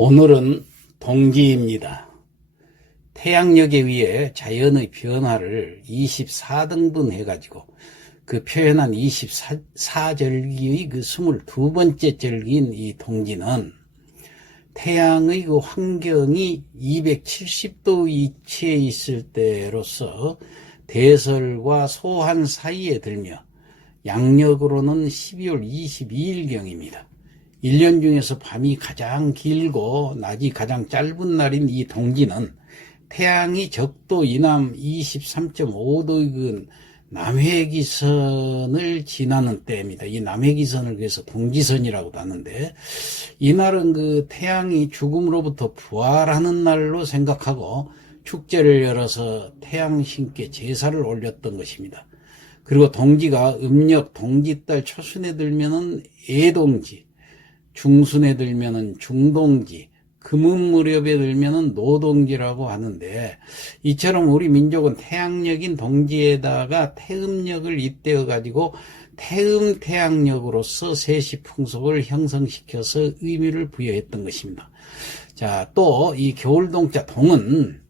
오늘은 동기입니다. 태양력에 의해 자연의 변화를 24등분 해가지고 그 표현한 24절기의 그 22번째 절기인 이 동기는 태양의 그 환경이 270도 위치에 있을 때로서 대설과 소한 사이에 들며 양력으로는 12월 22일경입니다. 1년 중에서 밤이 가장 길고 낮이 가장 짧은 날인 이 동기는 태양이 적도 이남 23.5도의 그 남해기선을 지나는 때입니다. 이 남해기선을 그래서 동기선이라고도 하는데, 이날은 그 태양이 죽음으로부터 부활하는 날로 생각하고 축제를 열어서 태양신께 제사를 올렸던 것입니다. 그리고 동기가 음력 동기달 초순에 들면은 애동지, 중순에 들면은 중동지, 금음 무렵에 들면은 노동지라고 하는데, 이처럼 우리 민족은 태양력인 동지에다가 태음력을 잇대어 가지고 태음 태양력으로서 세시 풍속을 형성시켜서 의미를 부여했던 것입니다. 자, 또 이 겨울동자 동은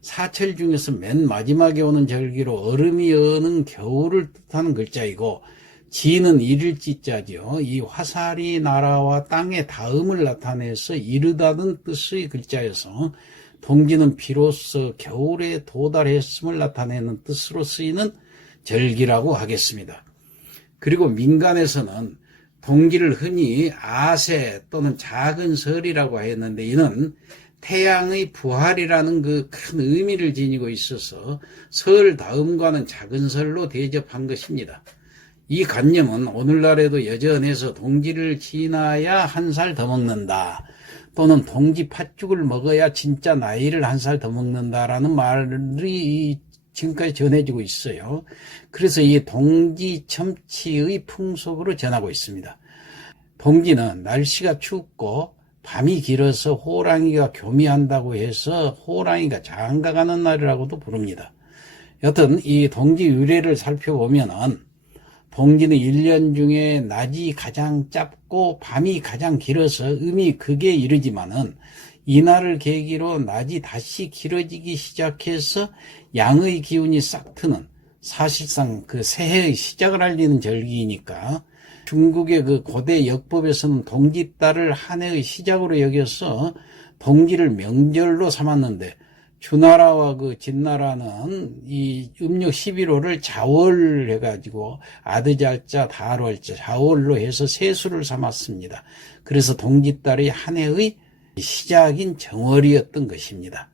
사철 중에서 맨 마지막에 오는 절기로 얼음이 여는 겨울을 뜻하는 글자이고, 지는 이를지자죠. 이 화살이 날아와 땅에 닿음을 나타내서 이르다는 뜻의 글자여서 동기는 비로소 겨울에 도달했음을 나타내는 뜻으로 쓰이는 절기라고 하겠습니다. 그리고 민간에서는 동기를 흔히 아세 또는 작은 설이라고 했는데, 이는 태양의 부활이라는 그 큰 의미를 지니고 있어서 설 다음과는 작은 설로 대접한 것입니다. 이 관념은 오늘날에도 여전해서 동기를 지나야 한 살 더 먹는다, 또는 동기 팥죽을 먹어야 진짜 나이를 한 살 더 먹는다라는 말이 지금까지 전해지고 있어요. 그래서 이 동기 첨치의 풍속으로 전하고 있습니다. 동기는 날씨가 춥고 밤이 길어서 호랑이가 교미한다고 해서 호랑이가 장가가는 날이라고도 부릅니다. 여튼 이 동기 유래를 살펴보면은 동기는 1년 중에 낮이 가장 짧고 밤이 가장 길어서 음이 극에 이르지만은 이날을 계기로 낮이 다시 길어지기 시작해서 양의 기운이 싹 트는, 사실상 그 새해의 시작을 알리는 절기이니까 중국의 그 고대 역법에서는 동기달을 한 해의 시작으로 여겨서 동기를 명절로 삼았는데, 주나라와 그 진나라는 이 음력 11월을 자월 해가지고 아드잘자 달월자 자월로 해서 세수를 삼았습니다. 그래서 동기달이 한 해의 시작인 정월이었던 것입니다.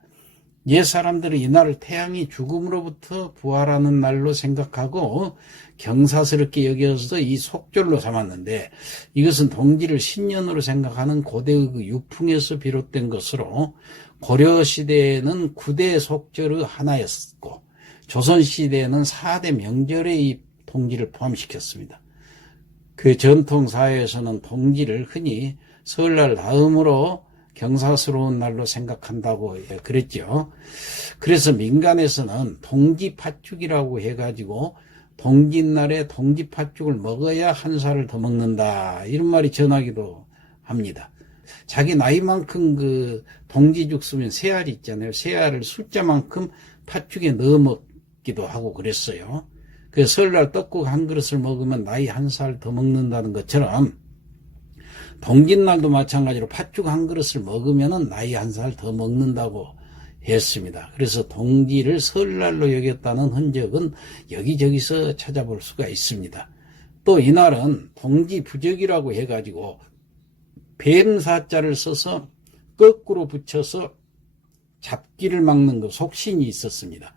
옛 사람들은 이날을 태양이 죽음으로부터 부활하는 날로 생각하고 경사스럽게 여겨서 이 속절로 삼았는데, 이것은 동기를 신년으로 생각하는 고대의 그 유풍에서 비롯된 것으로 고려시대에는 9대 속절의 하나였고 조선시대에는 4대 명절의 이 동기를 포함시켰습니다. 그 전통사회에서는 동기를 흔히 설날 다음으로 경사스러운 날로 생각한다고 그랬죠. 그래서 민간에서는 동기팥죽이라고 해가지고 동기날에 동기팥죽을 먹어야 한 살을 더 먹는다, 이런 말이 전하기도 합니다. 자기 나이만큼 그 동기죽 쓰면 새알 있잖아요. 새알을 숫자만큼 팥죽에 넣어 먹기도 하고 그랬어요. 그래서 설날 떡국 한 그릇을 먹으면 나이 한 살 더 먹는다는 것처럼 동기날도 마찬가지로 팥죽 한 그릇을 먹으면 나이 한 살 더 먹는다고 했습니다. 그래서 동기를 설날로 여겼다는 흔적은 여기저기서 찾아볼 수가 있습니다. 또 이날은 동기부적이라고 해가지고 뱀사자를 써서 거꾸로 붙여서 잡기를 막는 그 속신이 있었습니다.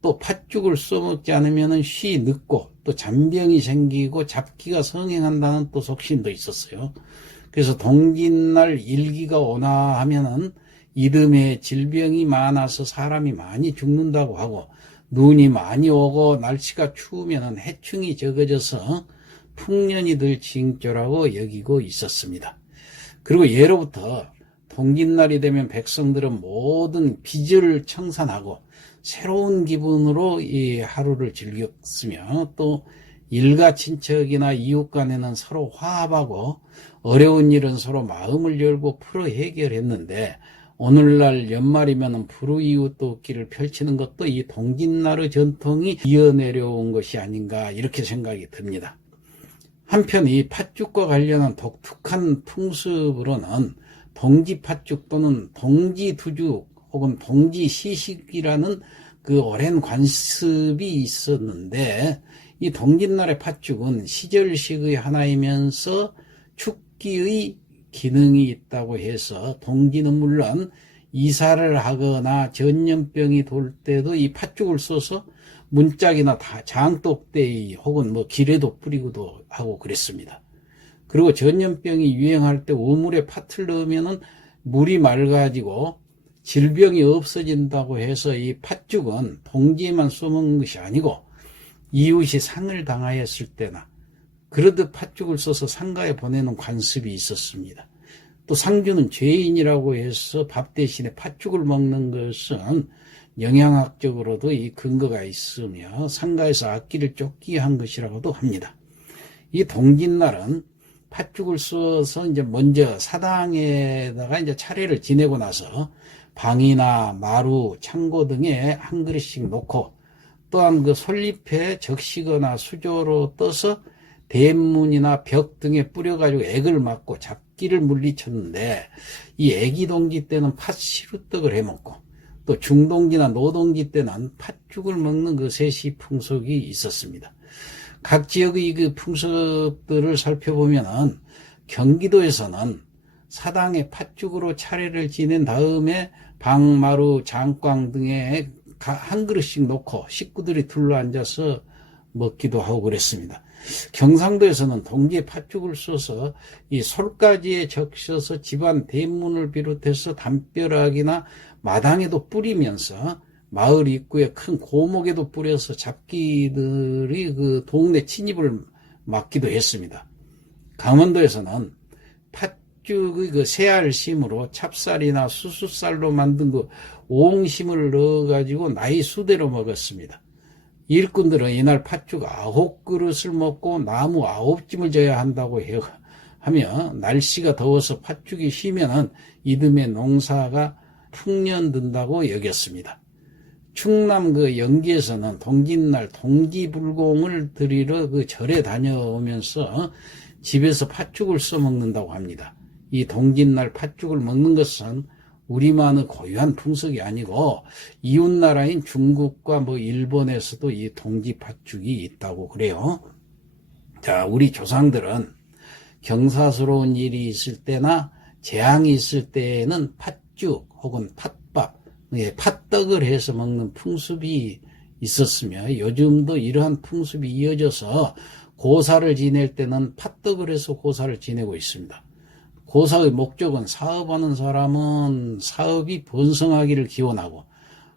또 팥죽을 써먹지 않으면 쉬 늦고 또 잔병이 생기고 잡기가 성행한다는 또 속신도 있었어요. 그래서 동기날 일기가 오나 하면은 이듬해 질병이 많아서 사람이 많이 죽는다고 하고, 눈이 많이 오고 날씨가 추우면은 해충이 적어져서 풍년이 들 징조라고 여기고 있었습니다. 그리고 예로부터 동기날이 되면 백성들은 모든 빚을 청산하고 새로운 기분으로 이 하루를 즐겼으며, 또 일가 친척이나 이웃 간에는 서로 화합하고 어려운 일은 서로 마음을 열고 풀어 해결했는데 오늘날 연말이면 불우이웃 돕기를 펼치는 것도 이 동짓나루 전통이 이어내려온 것이 아닌가 이렇게 생각이 듭니다. 한편 이 팥죽과 관련한 독특한 풍습으로는 동지팥죽 또는 동지두죽 혹은 동지시식이라는 그 오랜 관습이 있었는데 이 동짓날의 팥죽은 시절식의 하나이면서 축기의 기능이 있다고 해서 동지는 물론 이사를 하거나 전염병이 돌 때도 이 팥죽을 써서 문짝이나 장독대에 혹은 길에도 뿌리기도 하고 그랬습니다. 그리고 전염병이 유행할 때 우물에 팥을 넣으면은 물이 맑아지고 질병이 없어진다고 해서 이 팥죽은 동지에만 써먹는 것이 아니고 이웃이 상을 당하였을 때나 그러듯 팥죽을 써서 상가에 보내는 관습이 있었습니다. 또 상주는 죄인이라고 해서 밥 대신에 팥죽을 먹는 것은 영양학적으로도 이 근거가 있으며 상가에서 악기를 쫓기 한 것이라고도 합니다. 이 동짓날은 팥죽을 써서 이제 먼저 사당에다가 이제 차례를 지내고 나서 방이나 마루, 창고 등에 한 그릇씩 놓고 또한 그 솔잎에 적시거나 수조로 떠서 대문이나 벽 등에 뿌려가지고 액을 맞고 잡기를 물리쳤는데 이 애기동지 때는 팥시루떡을 해먹고 또 중동지나 노동지 때는 팥죽을 먹는 그 셋이 풍속이 있었습니다. 각 지역의 그 풍습들을 살펴보면은 경기도에서는 사당에 팥죽으로 차례를 지낸 다음에 방, 마루, 장광 등에 한 그릇씩 놓고 식구들이 둘러앉아서 먹기도 하고 그랬습니다. 경상도에서는 동지에 팥죽을 써서 이 솔가지에 적셔서 집안 대문을 비롯해서 담벼락이나 마당에도 뿌리면서 마을 입구에 큰 고목에도 뿌려서 잡기들이 그 동네 침입을 막기도 했습니다. 강원도에서는 팥죽의 그 새알심으로 찹쌀이나 수수쌀로 만든 그 옹심을 넣어가지고 나이 수대로 먹었습니다. 일꾼들은 이날 팥죽 9그릇을 먹고 나무 9짐을 져야 한다고 하며 날씨가 더워서 팥죽이 쉬면은 이듬해 농사가 풍년든다고 여겼습니다. 충남 그 영기에서는 동짓날 동지불공을 드리러 그 절에 다녀오면서 집에서 팥죽을 써먹는다고 합니다. 이 동짓날 팥죽을 먹는 것은 우리만의 고유한 풍속이 아니고 이웃나라인 중국과 일본에서도 이 동지 팥죽이 있다고 그래요. 자, 우리 조상들은 경사스러운 일이 있을 때나 재앙이 있을 때에는 팥죽 혹은 팥밥, 팥떡을 해서 먹는 풍습이 있었으며 요즘도 이러한 풍습이 이어져서 고사를 지낼 때는 팥떡을 해서 고사를 지내고 있습니다. 고사의 목적은 사업하는 사람은 사업이 번성하기를 기원하고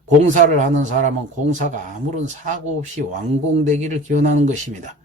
공사를 하는 사람은 공사가 아무런 사고 없이 완공되기를 기원하는 것입니다.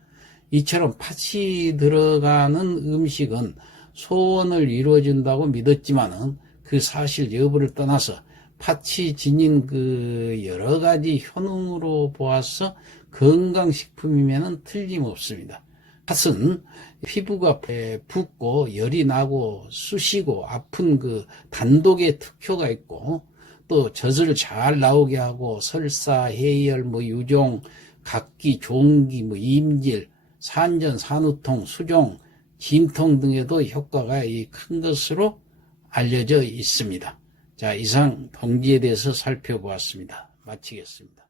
이처럼 팥이 들어가는 음식은 소원을 이루어준다고 믿었지만은 그 사실 여부를 떠나서 팥이 지닌 그 여러 가지 효능으로 보아서 건강식품이면은 틀림없습니다. 팥은 피부가 붓고 열이 나고 쑤시고 아픈 그 단독의 특효가 있고 또 젖을 잘 나오게 하고 설사, 해열, 유종, 각기, 종기, 임질, 산전, 산후통, 수종, 진통 등에도 효과가 큰 것으로 알려져 있습니다. 자, 이상 동지에 대해서 살펴보았습니다. 마치겠습니다.